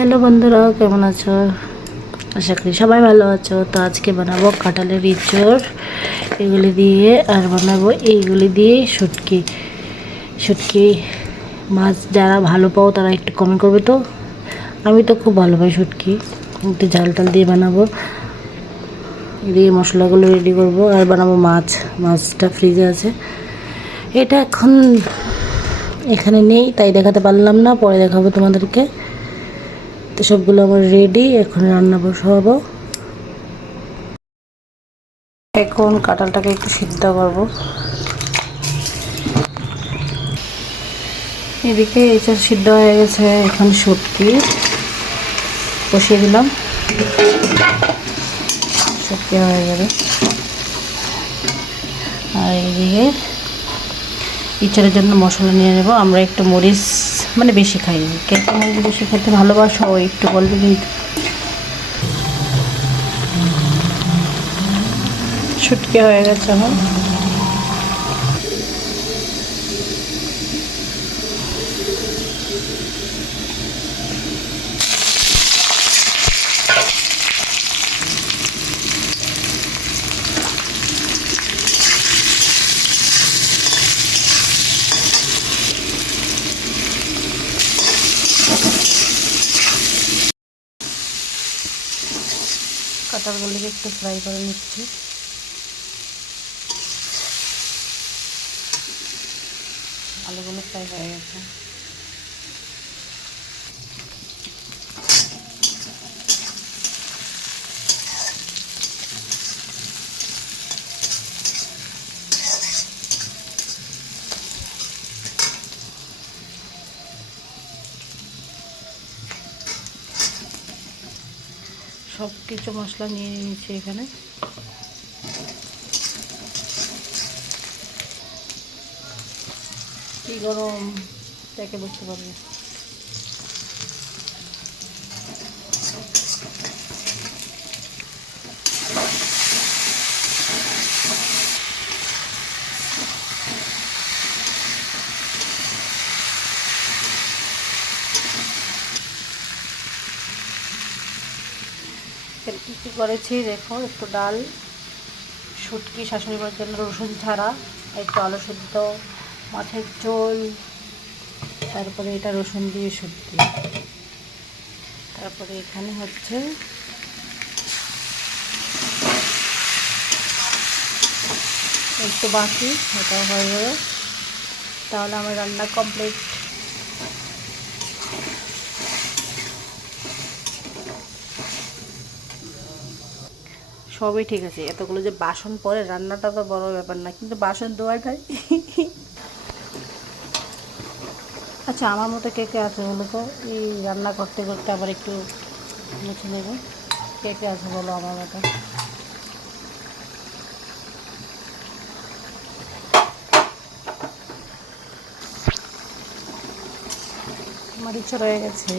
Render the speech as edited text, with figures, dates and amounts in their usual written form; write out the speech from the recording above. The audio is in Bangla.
হ্যালো বন্ধুরা, কেমন আছো? আশা করি সবাই ভালো আছো। তো আজকে বানাবো কাঁঠালের ইঁচড় এগুলি দিয়ে, আর বানাবো এইগুলি দিয়ে শুটকি। শুটকি মাছ যারা ভালো পাও তারা একটু কমেন্ট করবে। তো আমি তো খুব ভালো পাই শুটকি, একটু ঝাল টাল দিয়ে বানাবো। দিয়ে মশলাগুলো রেডি করব আর বানাবো মাছ। মাছটা ফ্রিজে আছে, এটা এখন এখানে নেই তাই দেখাতে পারলাম না, পরে দেখাবো তোমাদেরকে। তো সবগুলো আমার রেডি, এখন রান্না বসাবো। এখন কাঁঠালটাকে একটু সিদ্ধ করব। এদিকে এঁচড় সিদ্ধ হয়ে গেছে, এখন শুটকি বসিয়ে দিলাম, শুটকি হয়ে যাবে। আর এইদিকে ইঁচড়ের জন্য মশলা নিয়ে নেব। আমরা একটু মরিচ মানে বেশি খাই, কে মরিচ বেশি খেতে ভালোবাসো একটু বলবে কিন্তু। শুটকি হয়ে গেছে আমার। কাঁঠালগুলিকে একটু ফ্রাই করে নিচ্ছি। আলুগুলো ফ্রাই হয়ে গেছে। সব কিছু মশলা নিয়ে নিয়েছি এখানে। কি গরম দেখে বুঝতে পারবে। কী কী করেছি দেখো, একটু ডাল, শুটকি শাশুড়ি মার জন্য রসুন ছাড়া, একটু আলু সেদ্ধ, মাছের ঝোল, তারপরে এটা রসুন দিয়ে শুটকি, তারপরে এখানে হচ্ছে একটু বাকি, এটা হয়ে যাবে তাহলে আমার রান্না কমপ্লিট। সবই ঠিক আছে, এতগুলো যে বাসন পরে রান্নাটা তো বড় ব্যাপার না, কিন্তু বাসন ধোয়াটাই। আচ্ছা, আমার মতো কে কে আছে বলো তো? এই রান্না করতে করতে আবার একটু মুছে নেবে। কে কে আছে বলো আমার মতো? আমার ইচ্ছা রয়ে গেছে।